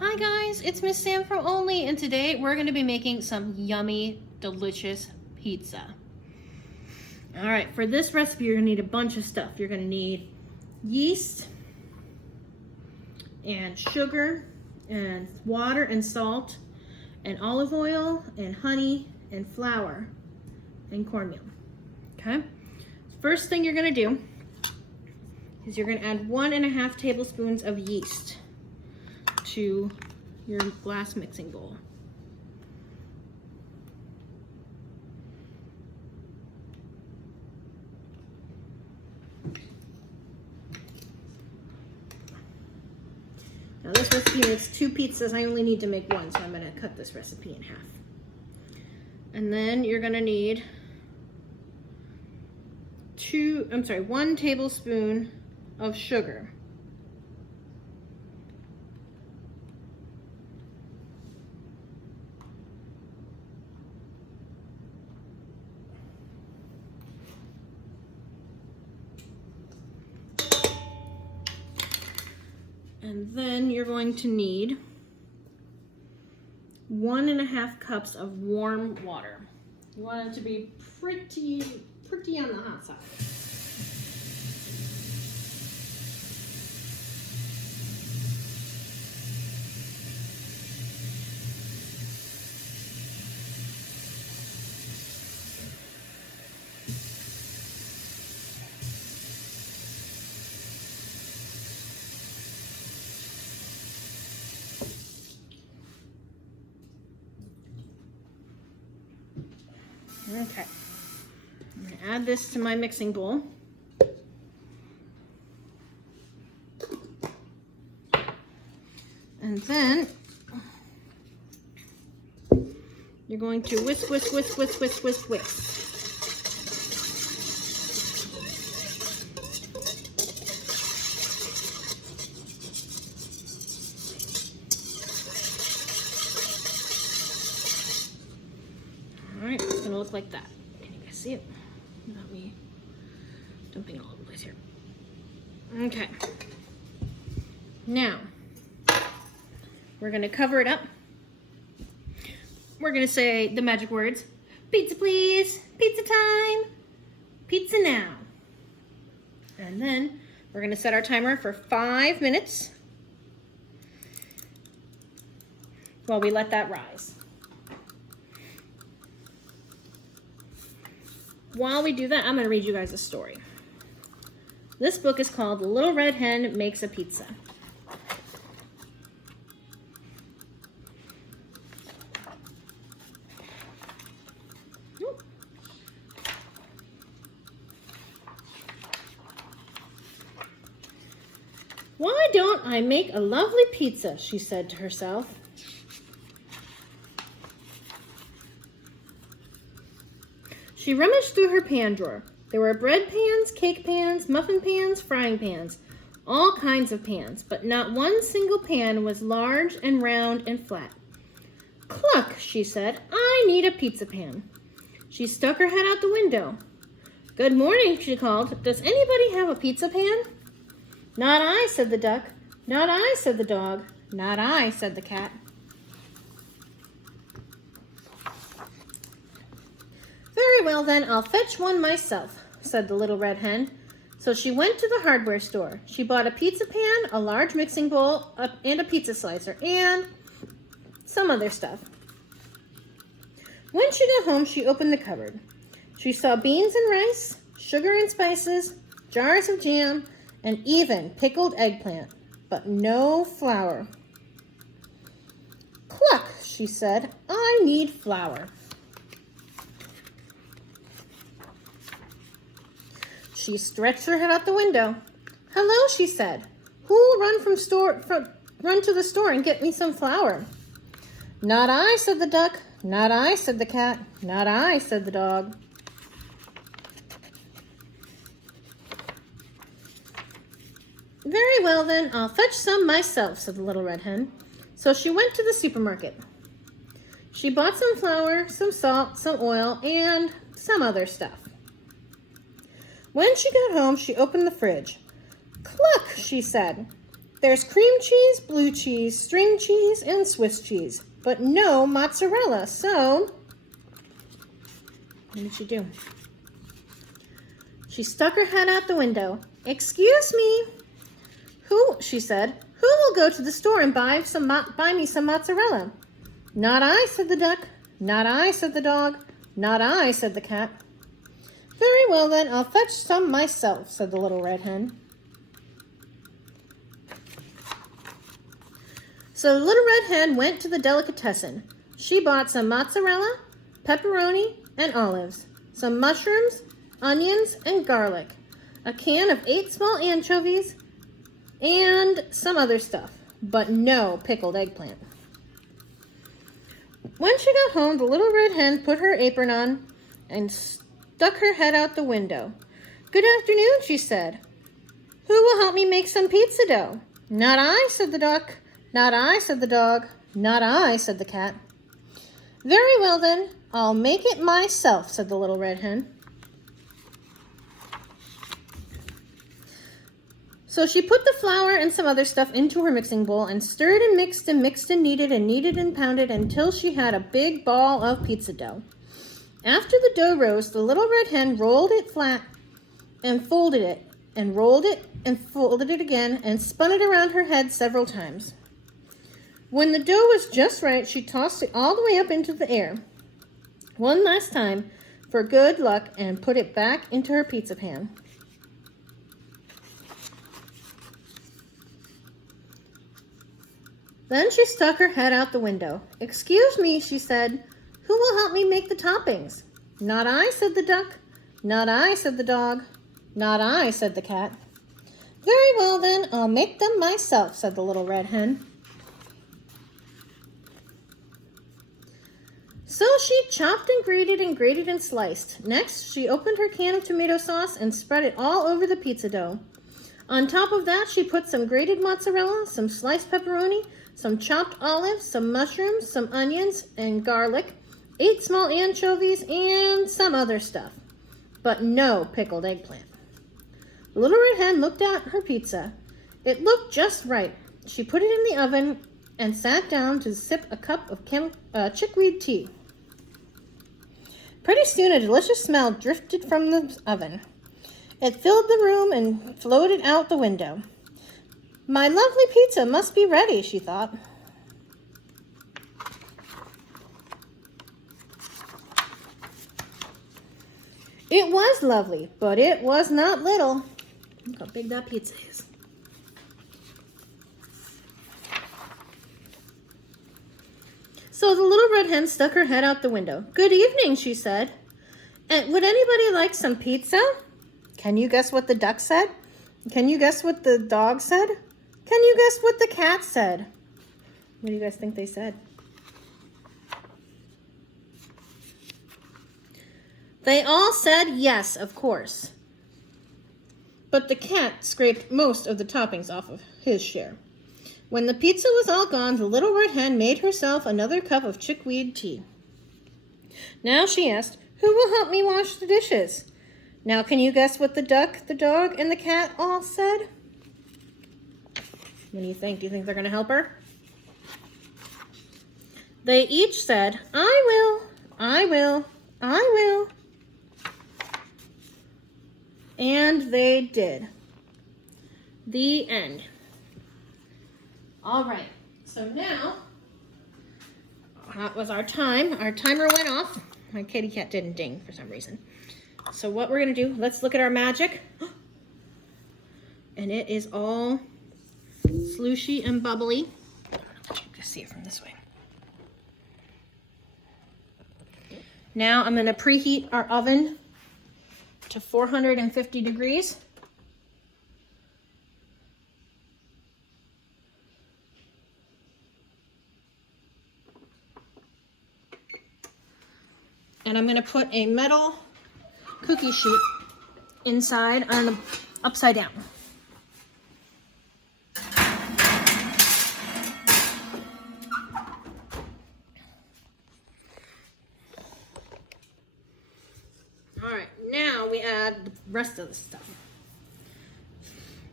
Hi guys, it's Miss Sam from Only, and today we're going to be making some yummy, delicious pizza. Alright, for this recipe you're going to need a bunch of stuff. You're going to need yeast, and sugar, and water and salt, and olive oil, and honey, and flour, and cornmeal. Okay? First thing you're going to do is you're going to add 1.5 tablespoons of yeast to your glass mixing bowl. Now this recipe makes 2 pizzas. I only need to make 1, so I'm going to cut this recipe in half. And then you're going to need 1 tablespoon of sugar. And then you're going to need 1.5 cups of warm water. You want it to be pretty on the hot side. Okay, I'm going to add this to my mixing bowl. And then you're going to whisk. Alright, it's going to look like that. Can you guys see it? Without me dumping all over the place here. Okay. Now, we're going to cover it up. We're going to say the magic words. Pizza please, pizza time, pizza now. And then we're going to set our timer for 5 minutes while we let that rise. While we do that, I'm going to read you guys a story. This book is called The Little Red Hen Makes a Pizza. Why don't I make a lovely pizza, she said to herself. She rummaged through her pan drawer. There were bread pans, cake pans, muffin pans, frying pans, all kinds of pans, but not one single pan was large and round and flat. Cluck, she said, I need a pizza pan. She stuck her head out the window. Good morning, she called. Does anybody have a pizza pan? Not I, said the duck. Not I, said the dog. Not I, said the cat. Very well then, I'll fetch one myself, said the little red hen. So she went to the hardware store. She bought a pizza pan, a large mixing bowl, and a pizza slicer, and some other stuff. When she got home, she opened the cupboard. She saw beans and rice, sugar and spices, jars of jam, and even pickled eggplant, but no flour. Cluck, she said, I need flour. She stretched her head out the window. Hello, she said. Who'll run to the store and get me some flour? Not I, said the duck. Not I, said the cat. Not I, said the dog. Very well then, I'll fetch some myself, said the little red hen. So she went to the supermarket. She bought some flour, some salt, some oil, and some other stuff. When she got home, she opened the fridge. Cluck, she said. There's cream cheese, blue cheese, string cheese, and Swiss cheese, but no mozzarella. So, what did she do? She stuck her head out the window. "Excuse me." "Who," she said, "who will go to the store and buy me some mozzarella?" "Not I," said the duck. "Not I," said the dog. "Not I," said the cat. "Very well then, I'll fetch some myself," said the little red hen. So the little red hen went to the delicatessen. She bought some mozzarella, pepperoni, and olives, some mushrooms, onions, and garlic, a can of 8 small anchovies, and some other stuff, but no pickled eggplant. When she got home, the little red hen put her apron on and stuck her head out the window. "Good afternoon," she said. "Who will help me make some pizza dough?" "Not I," said the duck. "Not I," said the dog. "Not I," said the cat. "Very well then, I'll make it myself," said the little red hen. So she put the flour and some other stuff into her mixing bowl and stirred and mixed and kneaded and pounded until she had a big ball of pizza dough. After the dough rose, the little red hen rolled it flat and folded it, and rolled it and folded it again and spun it around her head several times. When the dough was just right, she tossed it all the way up into the air one last time for good luck and put it back into her pizza pan. Then she stuck her head out the window. "Excuse me," she said, "who will help me make the toppings?" "Not I," said the duck. "Not I," said the dog. "Not I," said the cat. "Very well then, I'll make them myself," said the little red hen. So she chopped and grated and sliced. Next, she opened her can of tomato sauce and spread it all over the pizza dough. On top of that, she put some grated mozzarella, some sliced pepperoni, some chopped olives, some mushrooms, some onions and garlic, 8 small anchovies, and some other stuff, but no pickled eggplant. The little red hen looked at her pizza. It looked just right. She put it in the oven and sat down to sip a cup of chickweed tea. Pretty soon a delicious smell drifted from the oven. It filled the room and floated out the window. "My lovely pizza must be ready," she thought. It was lovely, but it was not little. Look how big that pizza is. So the little red hen stuck her head out the window. "Good evening," she said. "Would anybody like some pizza?" Can you guess what the duck said? Can you guess what the dog said? Can you guess what the cat said? What do you guys think they said? They all said yes, of course. But the cat scraped most of the toppings off of his share. When the pizza was all gone, the little red hen made herself another cup of chickweed tea. Now she asked, "Who will help me wash the dishes?" Now can you guess what the duck, the dog, and the cat all said? What do you think? Do you think they're going to help her? They each said, "I will, I will, I will." And they did. The end. All right. So now, that was our time. Our timer went off. My kitty cat didn't ding for some reason. So what we're going to do, let's look at our magic. And it is all slushy and bubbly. I don't know if you can see it from this way. Now I'm going to preheat our oven to 450 degrees. And I'm going to put a metal cookie sheet inside on the upside down. All right, now we add the rest of the stuff.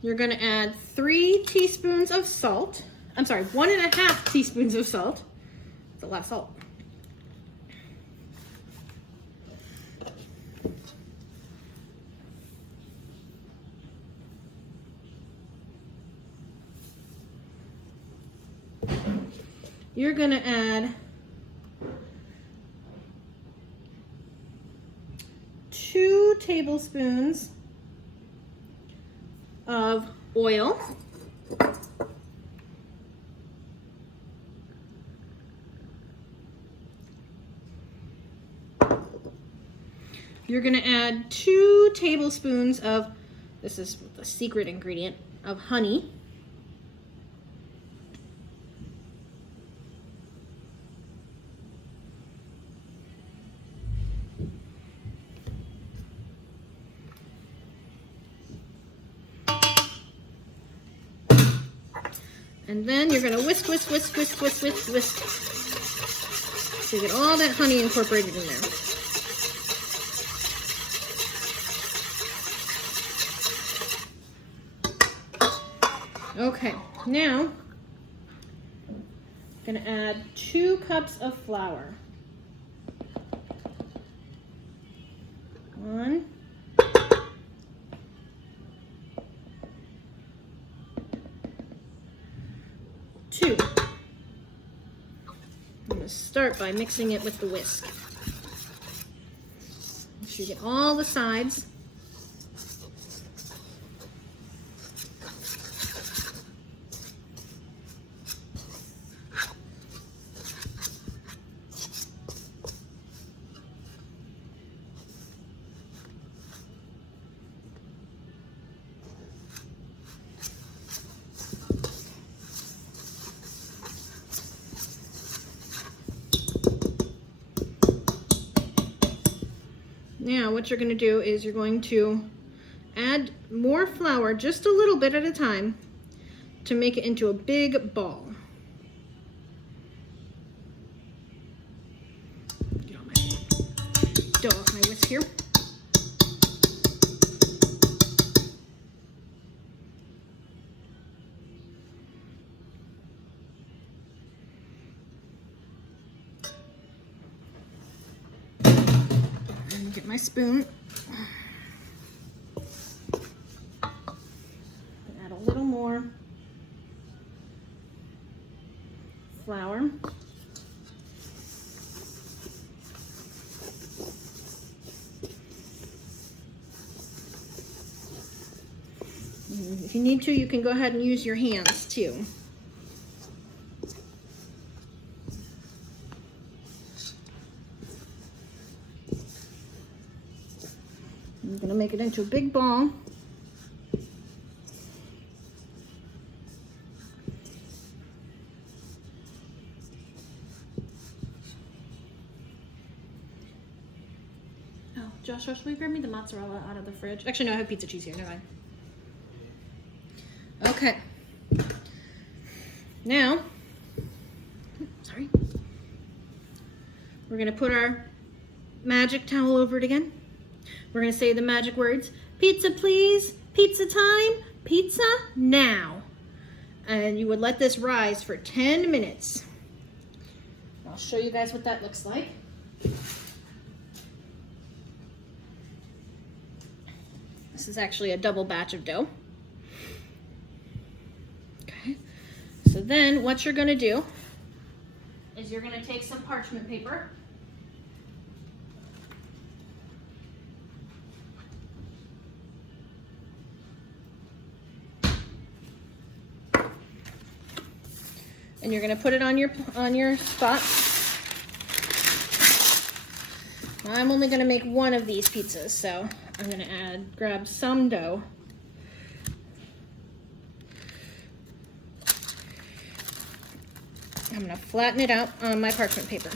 you're going to add 3 teaspoons of salt. I'm sorry, 1.5 teaspoons of salt. That's a lot of salt. You're going to add 2 tablespoons of oil. You're going to add 2 tablespoons of, this is the secret ingredient, of honey. And then you're gonna whisk, whisk, whisk, whisk, whisk, whisk, whisk. So you get all that honey incorporated in there. Okay, now I'm gonna add 2 cups of flour. 1. 2. I'm going to start by mixing it with the whisk. Make sure you get all the sides. Now what you're going to do is you're going to add more flour, just a little bit at a time, to make it into a big ball. Get all my dough off my whisk here. Get my spoon. Add a little more flour. If you need to, you can go ahead and use your hands too. I'm going to make it into a big ball. Oh, Joshua, will you grab me the mozzarella out of the fridge? Actually, no, I have pizza cheese here. Never mind. Okay. Now, sorry. We're going to put our magic towel over it again. We're going to say the magic words, pizza please, pizza time, pizza now. And you would let this rise for 10 minutes. I'll show you guys what that looks like. This is actually a double batch of dough. Okay, so then what you're going to do is you're going to take some parchment paper. And you're going to put it on your spot. I'm only going to make one of these pizzas, so I'm going to grab some dough. I'm going to flatten it out on my parchment paper.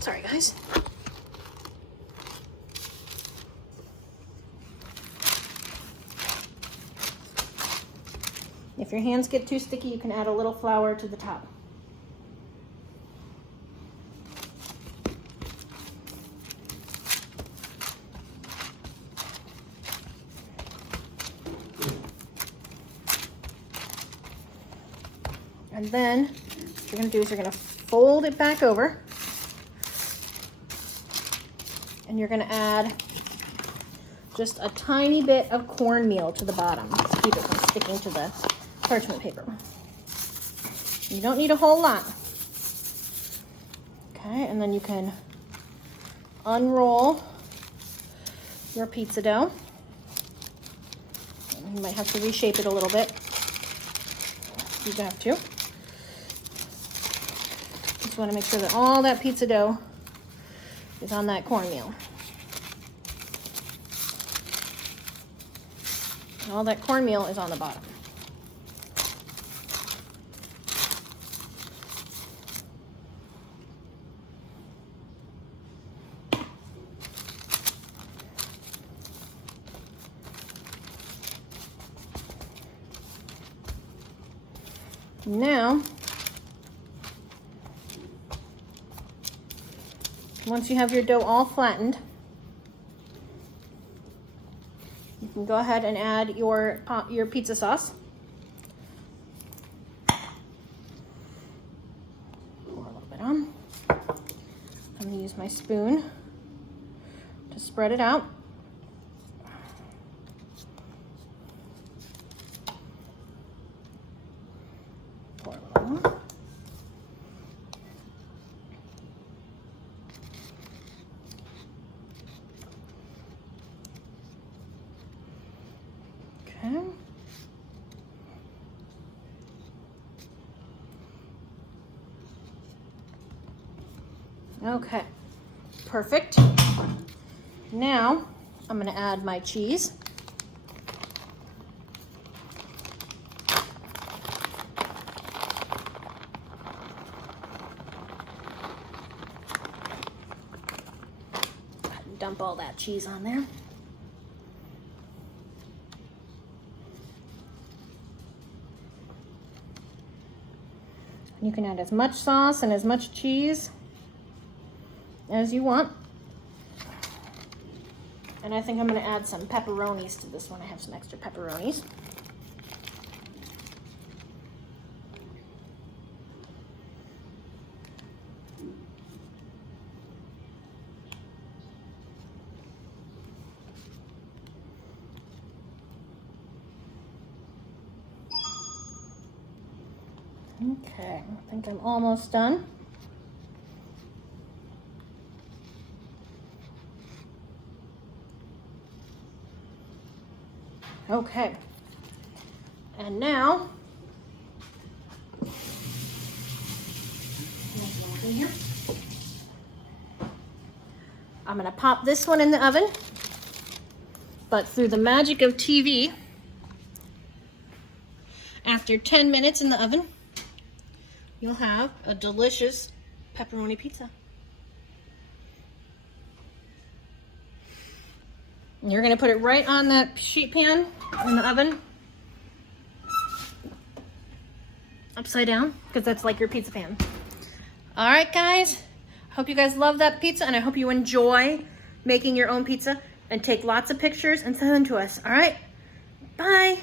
Sorry, guys. If your hands get too sticky, you can add a little flour to the top. And then what you're gonna do is you're gonna fold it back over. And you're gonna add just a tiny bit of cornmeal to the bottom to keep it from sticking to the parchment paper. You don't need a whole lot. Okay, and then you can unroll your pizza dough. You might have to reshape it a little bit. You have to. Just want to make sure that all that pizza dough is on that cornmeal. All that cornmeal is on the bottom. Now, once you have your dough all flattened, you can go ahead and add your pizza sauce. Pour a little bit on. I'm going to use my spoon to spread it out. Pour a little more. Okay. Okay, perfect. Now I'm going to add my cheese. Dump all that cheese on there. You can add as much sauce and as much cheese as you want. And I think I'm going to add some pepperonis to this one. I have some extra pepperonis. Okay, I think I'm almost done. Okay, and now I'm going to pop this one in the oven, but through the magic of TV, after 10 minutes in the oven, you'll have a delicious pepperoni pizza. And you're going to put it right on that sheet pan in the oven, upside down, because that's like your pizza pan. All right, guys. Hope you guys love that pizza, and I hope you enjoy making your own pizza and take lots of pictures and send them to us. All right? Bye.